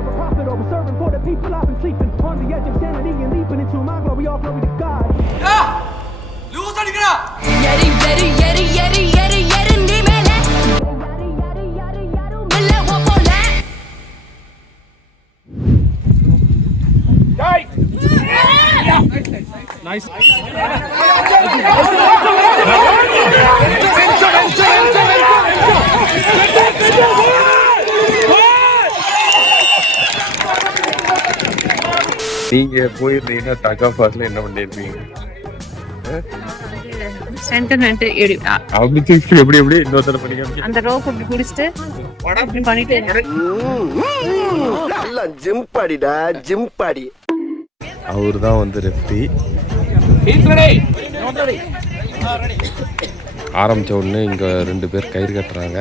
I'm a prophet over serving for the people. I've been sleeping on the edge of sanity and leaping into my glory. All glory to God. Loose அடிக்கடா எரி எரி எரி எரி எரி எரி நீ மேலே யாரு யாரு யாரு மில்ல ஓ போல Right. Nice. நீங்க போயிருந்தீங்கன்னா டகா ஃபாஸ்ல என்ன பண்ணிருப்பீங்க? சென்டிமெண்ட் அப்படி எப்படி எப்படி இன்னொருத்தர பண்ணிக்க அந்த ரோப் அப்படி குடிச்சிட்டு பண்ணிட்டு நல்லா ஜிம் பாடிடா ஜிம் பாடி. அவர் தான் வந்து ரெஃப்ரி. ஆரம்பிச்ச உடனே இங்க 2 பேர் கயிறு கட்டுறாங்க.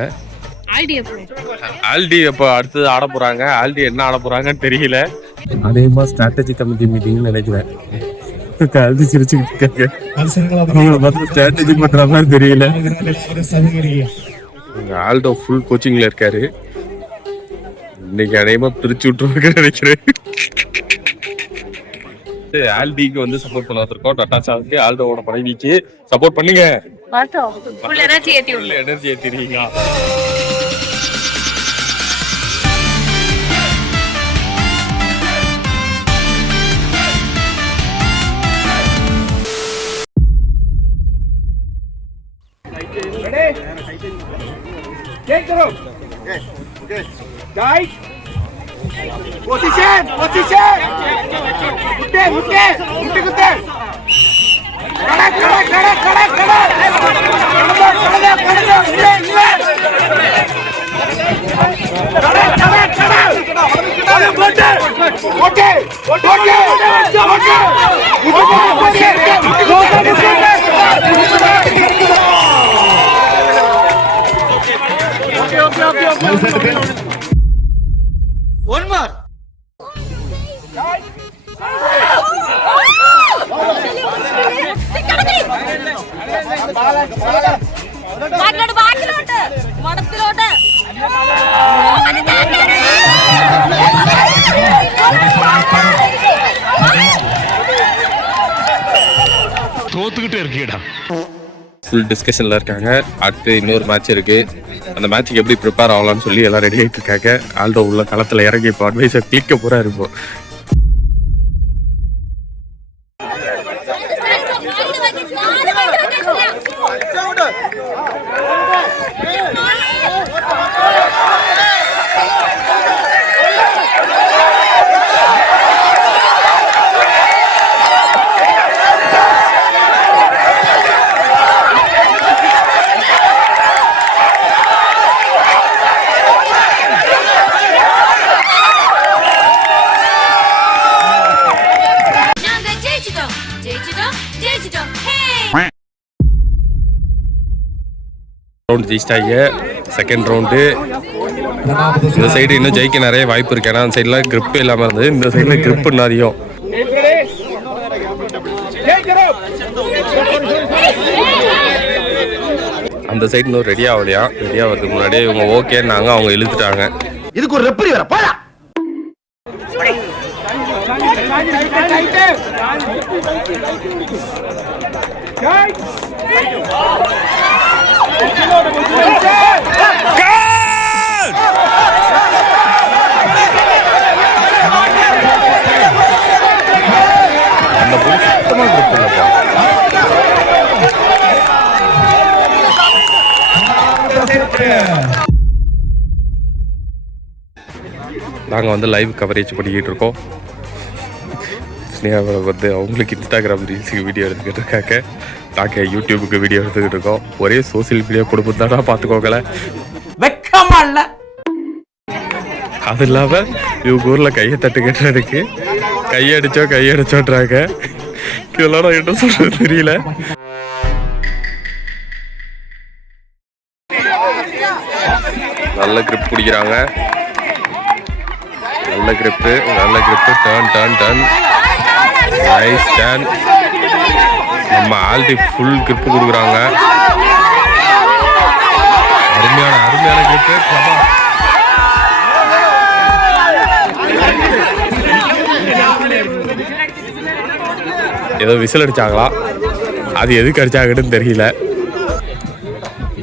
ஆல்டி எப்போ அடுத்தது ஆட போறாங்க. ஆல்டி என்ன ஆட போறாங்கன்னு தெரியல. அதே மாதிரி ஸ்ட்ராட்டஜி கமிட்டி மீட்டிங்னு நினைக்கிறேன். ஆல்டி சிரிச்சுக்கிட்டு இருக்காங்க. ஸ்ட்ராட்டஜி பண்ற மாதிரி தெரியல. ஆல்டோ ஃபுல் கோச்சிங்ல இருக்காரு. இன்னைக்கு அநேகமா பிரிச்சு விட்டுருவாங்க நினைக்கிறேன். ஆல்டிக்கு வந்து சப்போர்ட் பண்ண வந்திருக்கோம். நட்டாசாவுக்கு ஆல்டோவோட படைவிக்கு சப்போர்ட் பண்ணுங்க. எனர்ஜி ஏத்திடுவீங்க. Take the rope. Okay. Guys. Position. Mutte. One more. മടത്തിലോട്ട് தோத்துக்கிட்டே இருக்கீடா. ஃபுல் டிஸ்கஷன்ல இருக்காங்க. அடுத்து இன்னொரு மேட்ச் இருக்கு. அந்த மேட்சுக்கு எப்படி ப்ரிப்பேர் ஆகலாம்னு சொல்லி எல்லாம் ரெடி ஆகிட்டு இருக்காங்க. ஆல்டோ உள்ள களத்துல இறங்கி இப்போ அட்வைஸர் கிளிக்க போறாரு. இப்போ ரவுண்ட் ஜெயிச்சிட்டாங்க. Second round. இந்த சைடு இன்னும் ஜெயிக்க நிறைய வாய்ப்பு இருக்கு. ஏன்னா அந்த சைடில் கிரிப் இல்லாமல் இருந்தது. இந்த சைடில் கிரிப் இன்னும் அதிகம். அந்த சைடு இன்னும் ரெடி ஆகலையா. ரெடி ஆகிறதுக்கு முன்னாடியே இவங்க ஓகேன்னாங்க. அவங்க இழுத்துட்டாங்க. இதுக்கு ஒரு ரெப்பரி வர போடா. அந்த பொண்ணு சுத்தமா கிரிப் இல்லப்பா. நாங்கள் வந்து லைவ் கவரேஜ் பண்ணிக்கிட்டு இருக்கோம். ஸ்னேகாவை வந்து அவங்களுக்கு இன்ஸ்டாகிராம் ரீல்ஸுக்கு வீடியோ எடுத்துக்கிட்டு இருக்காங்க. நாங்கள் யூடியூபுக்கு வீடியோ எடுத்துக்கிட்டு இருக்கோம். ஒரே சோசியல் மீடியா குடும்பம் தானா பார்த்துக்கோங்களேன். வெக்கமா இல்ல. அது இல்லாமல் இவங்க ஊரில் கையை தட்டு கட்டுறதுக்கு கையடிச்சோன்றாங்க. இதெல்லாம் நான் என்ன சொல்றது தெரியல. நல்ல கிரிப் பிடிக்கிறாங்க. நல்ல கிரிப்பு. Turn nice turn. நம்ம ஆல்ரெடி ஃபுல் கிரிப்பு கொடுக்குறாங்க. அருமையான கிரிப்பு. ஏதோ விசில் அடிச்சாங்களா, அது எதுக்கு அடிச்சாங்கன்னு தெரியல.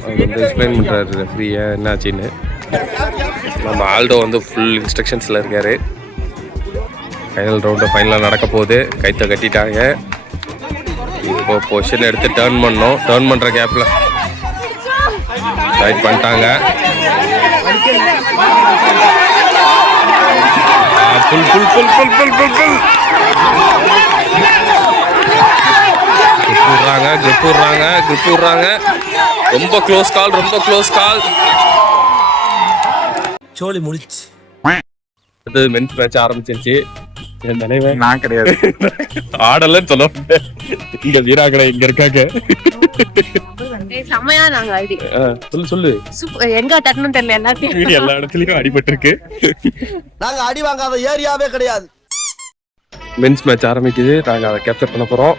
அவர் வந்து எக்ஸ்பிளைன் பண்ணுறாரு ரெஃப்ரியை என்னாச்சின்னு. நம்ம ஆல்டோ வந்து ஃபுல் இன்ஸ்ட்ரக்ஷன்ஸில் இருக்கார். ஃபைனல் ரவுண்டு ஃபைனலாக நடக்க போகுது. கைத்தை கட்டிட்டாங்க. இப்போ பொசிஷன் எடுத்து டேர்ன் பண்ணோம். டேர்ன் பண்ணுற கேப்பில் ரைட் பண்ணிட்டாங்க. கிரிப் விடுறாங்க. ரொம்ப க்ளோஸ் கால். சோலி முடிச்சு அது மென்ஸ் மேட்ச் ஆரம்பிச்சிருச்சு. நான் கிடையாது, ஆடலன்னு சொல்ல இங்க வீராங்கனை இங்க இருக்காங்க. செம்மையா நாங்க ஐடி சொல்லு எங்க தட்டணும் தெரியல, எல்லாத்தையும் எல்லா இடத்துலயும் அடிபட்டு இருக்கு. நாங்க அடி வாங்காத ஏரியாவே கிடையாது. மென்ஸ் மேட்ச் ஆரம்பிக்குது. நாங்க அதை கேப்சர் பண்ண போறோம்.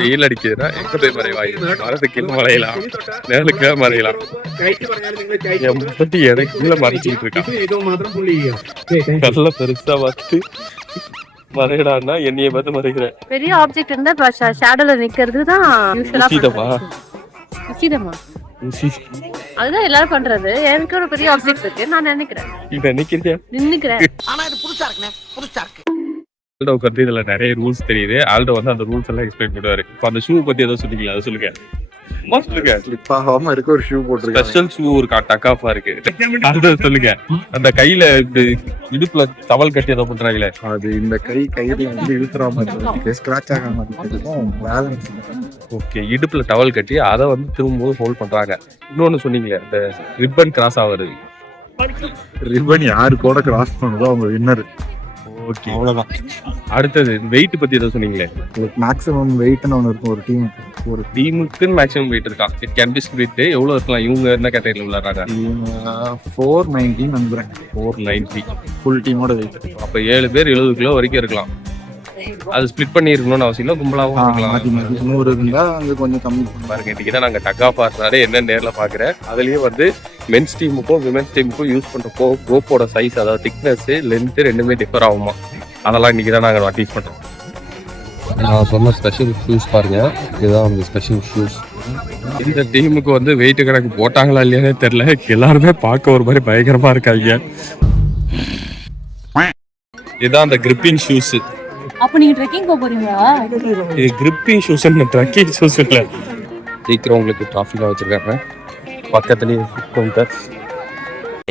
வெயில் அடிக்குதுன்னா எங்க போய் மறைவாய், மரத்துக்கு மறையலாம், நேருக்கு மறையலாம். எனக்கு கீழே மறைச்சிட்டு இருக்கான். நல்லா பெருசா பார்த்து மறையடான்னா என்னைய பார்த்து மறைக்கிறேன். பெரிய ஆப்ஜெக்ட் இருந்தா ஷேடோல நிக்கிறது தான் யூசுவலா. அதுதான் எல்லாரும் பண்றது. எனக்கு ஒரு பெரிய ஆப்ஜெக்ட் இருக்கு, நான் நினைக்கிறேன். நின்னுக்கிறேன். ஆனா இது புதுசா இருக்கு. ஆல்டோவுக்கு வந்து இதுல நிறைய ரூல்ஸ் தெரியுது. ஆல்டோ வந்து அந்த ரூல்ஸ் எல்லாம் எக்ஸ்பிளைன் பண்ணுவாரு. இப்போ அந்த ஷூ பத்தி ஏதோ சொன்னீங்களா, அதை சொல்லுங்க. ஒரு ஷூ போட்டுருக்கேன். ஸ்பெஷல் ஷூ இருக்கா, டக்காஃபா இருக்கு. அது சொல்லுங்க. அந்த கையில இடுப்புல டவல் கட்டி ஏதோ பண்றாங்களே, அது இந்த கையில வந்து இழுத்துற மாதிரி ஸ்கிராட்ச் ஆகாம பேலன்ஸ். ஓகே, இடுப்புல டவல் கட்டி அதை வந்து திரும்ப ஹோல்ட் பண்றாங்க. இன்னொன்னு சொன்னீங்களே, இந்த ரிப்பன் கிராஸ் ஆகுது. ரிப்பன் யாரு கூட கிராஸ் பண்ணுதோ அவங்க வின்னர். ஓகே, அவ்வளவுதான். அடுத்தது வெயிட் பத்தி ஏதோ சொன்னீங்களே. மேக்ஸிமம் வெயிட்னு ஒன்று இருக்கும் ஒரு டீமுக்கு. ஒரு டீமுக்கு மேக்ஸிமம் வெயிட் இருக்கா? It can be split. எவ்வளவு இருக்கலாம்? இவங்க என்ன கேட்டகரியில் விளையாடுறாங்க? 490 நம்புறேன். 490 ஃபுல் டீமோட வெயிட். அப்ப 7 பேர் 70 கிலோ வரைக்கும் இருக்கலாம். அது ஸ்பிளிட் பண்ணி இருக்கணும்னு அவசியம் இல்லை, கும்பலாகவும் இருக்கலாம். 100 இருந்தா அங்க கொஞ்சம் கம்மி பாருங்க. இன்னைக்கு தான் நாங்கள் டக் ஆஃப் ஆடுறாரு என்ன நேரில் பார்க்குறேன். அதுலேயே வந்து மென்ஸ் டீமுக்கும் விமென்ஸ் டீமுக்கும் யூஸ் பண்ணுறப்போ ரோப்போட சைஸ், அதாவது திக்னஸ், லென்த்து ரெண்டுமே டிஃபர் ஆகுமா. அதெல்லாம் இன்னைக்கு தான் நாங்கள் நோட்டீஸ் பண்ணுறோம். நான் சொன்ன ஸ்பெஷல் ஷூஸ் பாருங்க, இதுதான் அந்த ஸ்பெஷல் ஷூஸ். இந்த டீமுக்கு வந்து வெயிட் கணக்கு போட்டாங்களா இல்லையானே தெரியல. எல்லாருமே பார்க்க ஒரு மாதிரி பயங்கரமா இருக்காங்க. இதுதான் அந்த கிரிப்பிங் ஷூஸ். அப்ப நீங்க ட்ரெக்கிங் போறீங்களா? இது கிரிப்பிங் ஷூஸ், ட்ரெக்கிங் ஷூஸ் இல்ல. சீக்கிரம் உங்களுக்கு டிராஃபிக்லாம் வச்சிருக்காங்க. பக்கத்துலயே counter.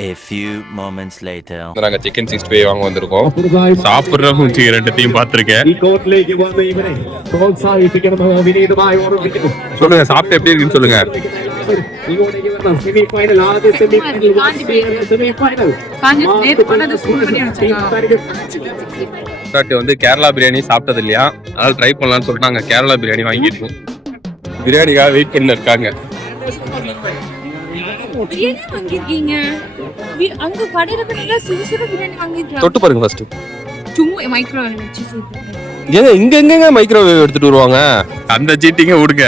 A few moments later. நாங்க சிக்கன் 65 வாங்க வந்திருக்கோம். சாப்பிடுறவங்க ரெண்டுத்தையும் பார்த்திருக்கேன். சொல்லுங்க, சாப்பிட்டு எப்படி இருக்குன்னு சொல்லுங்க. வந்து கேரளா பிரியாணி சாப்பிட்டது இல்லையா, அதனால ட்ரை பண்ணலாம்னு சொல்லிட்டு நாங்க கேரளா பிரியாணி வாங்கிருக்கோம். பிரியாணிக்காக வெயிட் பண்ண இருக்காங்க. தொட்டு பாருங்க ஃபர்ஸ்ட். இங்க எங்க மைக்ரோவேவ் எடுத்துட்டு வருவாங்க. அந்த சீட்டிங்க விடுங்க.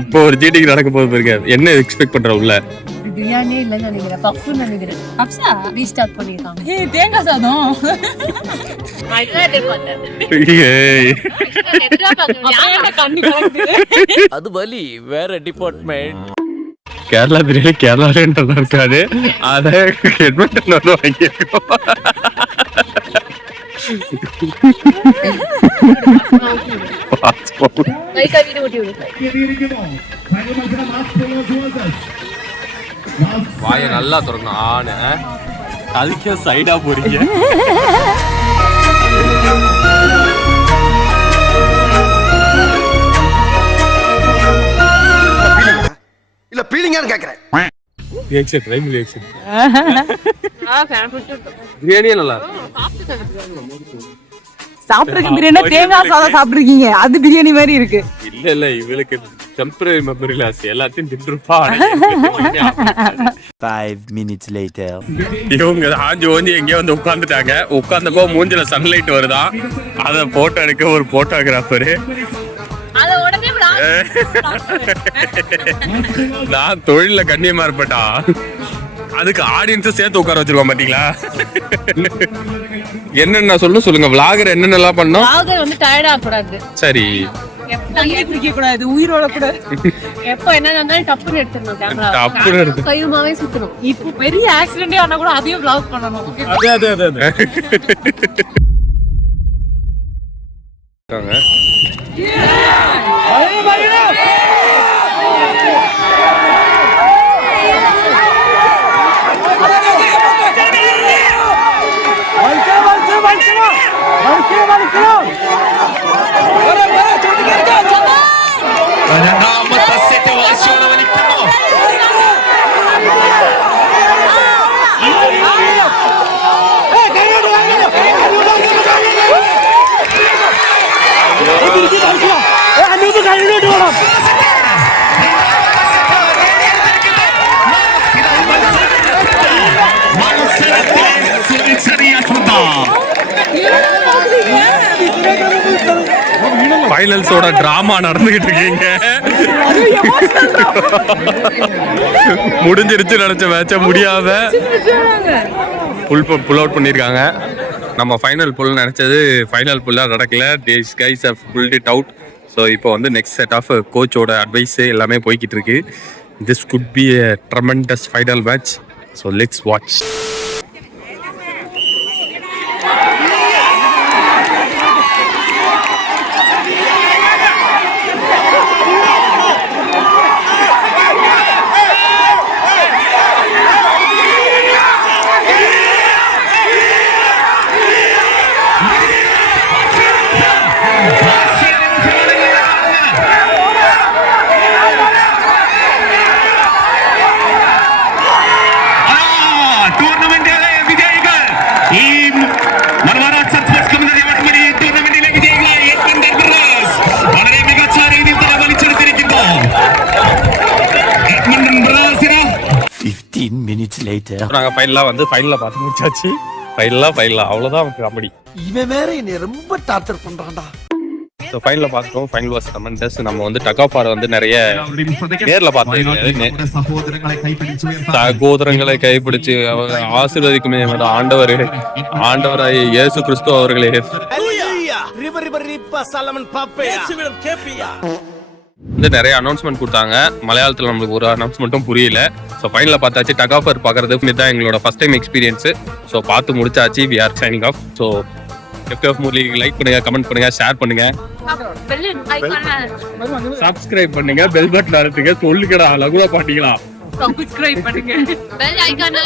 இப்போ ஒரு சீட்டிங் நடக்க போகுது பாருங்க. என்ன எக்ஸ்பெக்ட் பண்ற உள்ள? பிரியாணி இல்லன்னு நினைக்கிறேன், பஃப்னு நினைக்கிறேன். பஃப்ஸா ரீஸ்டார்ட் பண்ணிருக்காங்க. தேங்காய் சாதம். அது பலி வேற டிபார்ட்மெண்ட். கேரளா பிரியாணி கேரளால இருக்காது. அதை எட்மண்டன் வந்து வாங்கியிருக்கோம். வாய நல்லா திறக்கணும். ஆனு அதுக்கே சைடா போறீங்க. இல்ல பீலிங்கான்னு கேக்குறேன். Reaction time reaction. பிரியாணியே நல்லா சாப்பிட்றதுக்கு பிரியாணி தேங்காய் சாதம் சாப்பிட்டுருக்கீங்க, அது பிரியாணி மாதிரி இருக்கு. இல்ல இவளுக்கு டெம்பரரி மெமரி லாஸ், எல்லாத்தையும் தின்றுப்பா. 5 minutes later. இவங்க ஆஞ்சி ஓஞ்சி எங்கேயோ வந்து உட்காந்துட்டாங்க. உட்காந்தப்போ மூஞ்சில சன்லைட் வருதா, அதை போட்டோ எடுக்க ஒரு போட்டோகிராஃபரு. நான் தொழில கண்ணியமா இருப்பேட்டா, அதுக்கு ஆடியன்ஸை சேர்த்து உட்கார வச்சிருக்கோம் பாத்தீங்களா? என்னென்ன சொல்லுங்க, விளாகர் என்னென்னலாம் பண்ணோம். வந்து டயர்டா கூடாது. சரி, கூடாது, உயிரோட கூட எப்ப என்ன நடந்தாலும் டப்புன்னு எடுத்துடணும் கேமரா. டப்புன்னு எடுத்து கையுமாவே சுத்தணும். இப்போ பெரிய ஆக்சிடென்டே ஆனா கூட அதையும் vlog பண்ணணும். ஃபைனல்ஸோட டிராமா நடந்துகிட்டு இருக்கீங்க. முடிஞ்சிருச்சு நினைச்ச மேட்ச முடியாம புல் அவுட் பண்ணிருக்காங்க. நம்ம ஃபைனல் புல் நினைச்சது ஃபைனல் புல்லா நடக்கல. these guys have pulled it out. So இப்போ வந்து நெக்ஸ்ட் செட் ஆஃப் கோச்சோட அட்வைஸ் எல்லாமே போய்கிட்டு இருக்கு. This could be a tremendous final match. So let's watch. நாங்க ஃபைனலா வந்து ஃபைனலா பார்த்து முடிச்சாச்சு. ஃபைனலா அவ்வளவுதான் காமெடி. இவன் வேற என்னை ரொம்ப டார்ச்சர் பண்றான்டா. ஸோ ஃபைனல பார்த்துட்டோம். Final was tremendous. நம்ம வந்து டக் ஆஃப் வந்து நிறைய நேர்ல பார்த்தோம். சகோதரங்களை கைப்பிடிச்சு அவங்க ஆசீர்வதிக்குமே ஆண்டவராய் இயேசு கிறிஸ்து அவர்களே. வந்து நிறைய அனௌன்ஸ்மெண்ட் கொடுத்தாங்க. மலையாளத்தில் நம்மளுக்கு ஒரு அனௌன்ஸ்மெண்ட்டும் புரியல. ஸோ ஃபைனலில் பார்த்தாச்சு. டக் ஆஃபர் பார்க்கறது தான் எங்களோட ஃபர்ஸ்ட் டைம் எக்ஸ்பீரியன்ஸு. ஸோ பார்த்து முடிச்சாச்சு. We are signing off. So FTF மூலி லைக் பண்ணுங்க, கமெண்ட் பண்ணுங்க, ஷேர் பண்ணுங்க, சப்ஸ்கிரைப் பண்ணுங்க, பெல் பட்டன் அழுத்துங்க. சொல்லுங்கடா லகுடா பாட்டிங்களா, சப்ஸ்கிரைப் பண்ணுங்க, பெல் ஐகானை.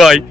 பாய்.